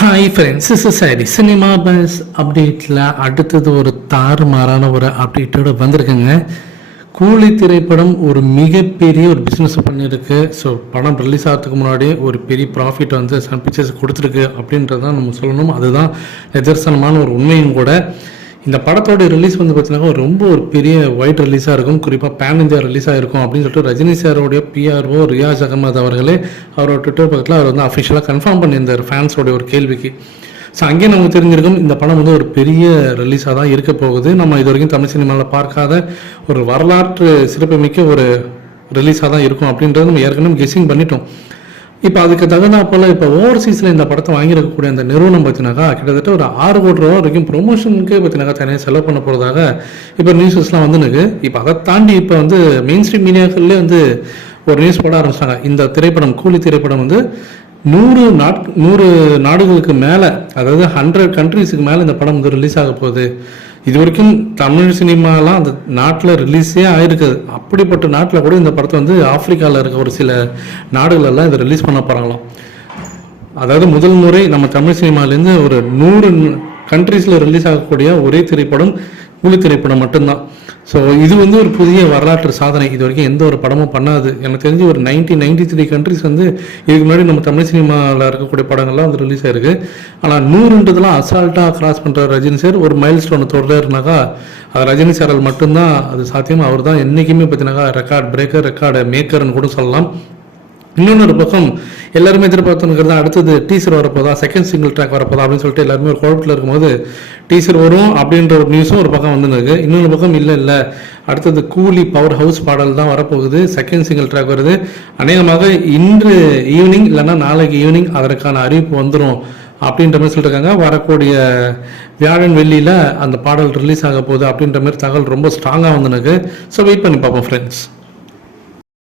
Hi friends is சாரி cinema buzz அப்டேட்டில் அடுத்தது ஒரு தாறுமாறான ஒரு அப்டேட்டோட வந்திருக்குங்க. கூலி திரைப்படம் ஒரு மிகப்பெரிய ஒரு பிஸ்னஸ் பண்ணியிருக்கு ஸோ படம் ரிலீஸ் ஆகிறதுக்கு முன்னாடி ஒரு பெரிய ப்ராஃபிட் வந்து சன் பிக்சர்ஸ் கொடுத்துருக்கு அப்படின்றது தான் நம்ம சொல்லணும். அதுதான் நிதர்சனமான ஒரு உண்மையும் கூட. இந்த படத்தோட ரிலீஸ் வந்து பார்த்தீங்கன்னா ரொம்ப ஒரு பெரிய ஒயிட் ரிலீஸாக இருக்கும். குறிப்பாக பேன் இந்தியா ரிலீஸாக இருக்கும் அப்படின்னு சொல்லிட்டு Rajini சாரோடைய P R O Riyaz Ahmed அவர்களே அவரோட ட்விட்டர் பக்கத்தில் அவர் வந்து அஃபிஷியலாக கன்ஃபார்ம் பண்ணியிருந்தார் ஃபேன்ஸோடைய ஒரு கேள்விக்கு. ஸோ அங்கேயே நமக்கு தெரிஞ்சிருக்கும் இந்த படம் வந்து ஒரு பெரிய ரிலீஸாக தான் இருக்க போகுது. நம்ம இது வரைக்கும் தமிழ் சினிமாவில் பார்க்காத ஒரு வரலாற்று சிறப்புமிக்க ஒரு ரிலீஸாக தான் இருக்கும் அப்படின்றது நம்ம ஏற்கனவே கெஸ்ஸிங் பண்ணிட்டோம். இப்போ அதுக்கு தகுந்தாப்பில் இப்போ ஓவர்சீஸில் இந்த படத்தை வாங்கியிருக்கக்கூடிய அந்த நிறுவனம் பார்த்தினாக்கா கிட்டத்தட்ட ஒரு ஆறு கோடி ரூபா வரைக்கும் ப்ரொமோஷனுக்கு பார்த்தினாக்கா தனியாக செலவு பண்ண போகிறதாக இப்போ நியூஸஸ்லாம் வந்துனுக்கு இப்போ அதை தாண்டி இப்போ வந்து மெயின் ஸ்ட்ரீம் மீடியாக்கள்லேயே வந்து ஒரு நியூஸ் போட ஆரம்பிச்சிட்டாங்க. இந்த திரைப்படம் கூலி திரைப்படம் வந்து நூறு நாட் நூறு நாடுகளுக்கு மேலே அதாவது ஹண்ட்ரட் கண்ட்ரீஸுக்கு மேலே இந்த படம் வந்து ரிலீஸ் ஆக போகுது. இது வரைக்கும் தமிழ் சினிமாலாம் அந்த நாட்டில் ரிலீஸே ஆயிருக்குது. அப்படிப்பட்ட நாட்டில் கூட இந்த படத்தை வந்து ஆப்பிரிக்காவில் இருக்க ஒரு சில நாடுகளெல்லாம் இதை ரிலீஸ் பண்ண போகிறாங்களாம் அதாவது முதல் முறை நம்ம தமிழ் சினிமாலேருந்து ஒரு நூறு கண்ட்ரீஸில் ரிலீஸ் ஆகக்கூடிய ஒரே திரைப்படம் கூலி திரைப்படம் மட்டும்தான். ஸோ இது வந்து ஒரு புதிய வரலாற்று சாதனை. இது வரைக்கும் எந்த ஒரு படமும் பண்ணாது. எனக்கு தெரிஞ்சு ஒரு நைன்டி நைன்டி த்ரீ கண்ட்ரிஸ் வந்து இதுக்கு முன்னாடி நம்ம தமிழ் சினிமாவில் இருக்கக்கூடிய படங்கள்லாம் வந்து ரிலீஸ் ஆயிருக்கு. ஆனால் நூறுன்றதுலாம் அசால்ட்டாக கிராஸ் பண்ணுற ரஜினி சார் ஒரு மைல் ஸ்டோனை தொடர்னாக்கா அது ரஜினி சாரால் மட்டும்தான் அது சாத்தியம். அவர் தான் என்றைக்குமே பார்த்தீங்கன்னாக்கா ரெக்கார்ட் பிரேக்கர் ரெக்கார்டு மேக்கர்னு கூட சொல்லலாம். இன்னொன்று பக்கம் எல்லாருமே எதிர்பார்த்துங்கிறது அடுத்தது டீசர் வரப்போதா? செகண்ட் சிங்கிள் ட்ராக் வரப்போதா? அப்படின்னு சொல்லிட்டு எல்லாருமே ஒரு குழப்பத்தில் இருக்கும்போது டீசர் வரும் அப்படின்ற ஒரு நியூஸும் ஒரு பக்கம் வந்துருக்கு இன்னொரு பக்கம் இல்லை இல்லை. அடுத்தது கூலி பவர் ஹவுஸ் பாடல் தான் வரப்போகுது. செகண்ட் சிங்கிள் ட்ராக் வருது. அநேகமாக இன்று ஈவினிங் இல்லைன்னா நாளைக்கு ஈவினிங் அதற்கான அறிவிப்பு வந்துடும் அப்படின்ற மாதிரி சொல்லியிருக்காங்க வரக்கூடிய வியாழன் வெள்ளியில் அந்த பாடல் ரிலீஸ் ஆக போகுது அப்படின்ற மாதிரி தகவல் ரொம்ப ஸ்ட்ராங்காக வந்துனுக்கு ஸோ வெயிட் பண்ணி பார்ப்போம் ஃப்ரெண்ட்ஸ்